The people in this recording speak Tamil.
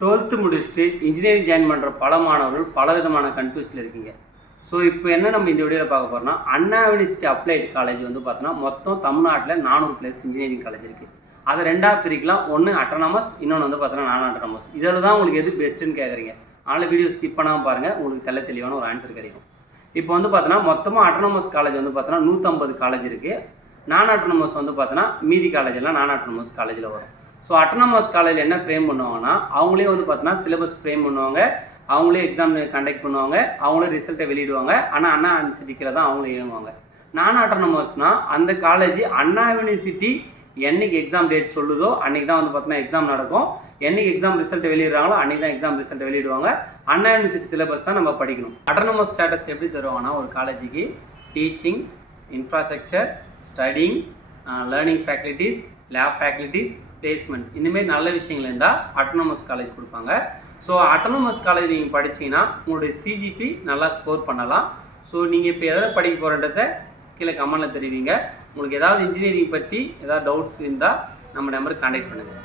12th முடிச்சுட்டு இன்ஜினியரிங் ஜாயின் பண்ணுற பல மாணவர்கள் பல விதமான கன்ஃபியூஸில் இருக்கீங்க. ஸோ இப்போ என்ன நம்ம இந்த வீடியோவில் பார்க்க போகிறோம்னா, அண்ணா யூனிவர்சிட்டி அப்ளைடு காலேஜ் வந்து பார்த்தோன்னா மொத்தம் தமிழ்நாட்டில் 400+ இன்ஜினியரிங் காலேஜ் இருக்குது. அதை ரெண்டாக பிரிக்கலாம். ஒன்று அட்டானமஸ், இன்னொன்று வந்து பார்த்தோன்னா நான் அட்டானமஸ். இதில் தான் உங்களுக்கு எது பெஸ்ட்டுன்னு கேட்குறீங்க. அதனால் வீடியோ ஸ்கிப் பண்ணாமல் பாருங்கள், உங்களுக்கு தெளிவான ஒரு ஆன்சர் கிடைக்கும். இப்போ வந்து பார்த்தோன்னா மொத்தமாக அட்டானமஸ் காலேஜ் வந்து பார்த்தோன்னா 150 காலேஜ் இருக்குது. நான் அட்டானமஸ் வந்து பார்த்தோன்னா மீதி காலேஜ் எல்லாம் நான் அட்டானமஸ் காலேஜில் வரும். ஸோ அட்டானமஸ் காலேஜில் என்ன ஃப்ரேம் பண்ணுவாங்கன்னா, அவங்களே வந்து பார்த்தோன்னா சிலபஸ் ஃப்ரேம் பண்ணுவாங்க, அவங்களே எக்ஸாம் கண்டக்ட் பண்ணுவாங்க, அவங்களே ரிசல்ட்டை வெளியிடுவாங்க. ஆனால் அண்ணா யூனிவர்சிட்டிக்கில் தான் அவங்களே இயங்குவாங்க. நான் அட்டானமஸ்னால் அந்த காலேஜ் அண்ணா யூனிவர்சிட்டி என்றைக்கு எக்ஸாம் டேட் சொல்லுதோ அன்றைக்கி தான் வந்து பார்த்தோன்னா எக்ஸாம் நடக்கும். என்றைக்கு எக்ஸாம் ரிசல்ட்டை வெளியிடுறாங்களோ அன்றைக்கி தான் எக்ஸாம் ரிசல்ட்டை வெளியிடுவாங்க. அண்ணா யூனிவர்சிட்டி சிலபஸ் தான் நம்ம படிக்கணும். அட்டானமஸ் ஸ்டேட்டஸ் எப்படி தருவாங்கன்னா, ஒரு காலேஜுக்கு teaching, infrastructure, studying, learning faculties, lab faculties, placement, இந்தமாரி நல்ல விஷயங்கள் இருந்தால் அட்டானமஸ் காலேஜ் கொடுப்பாங்க. ஸோ அட்டானமஸ் காலேஜ் நீங்கள் படிச்சிங்கன்னா உங்களுடைய சிஜிபி நல்லா ஸ்கோர் பண்ணலாம். ஸோ நீங்கள் இப்போ எதாவது படிக்க போகிறன்றதை கீழே கமெண்ட்டில் தெரிவிங்க. உங்களுக்கு ஏதாவது இன்ஜினியரிங் பற்றி ஏதாவது டவுட்ஸ் இருந்தால் நம்ம நம்பருக்கு கான்டாக்ட் பண்ணுங்கள்.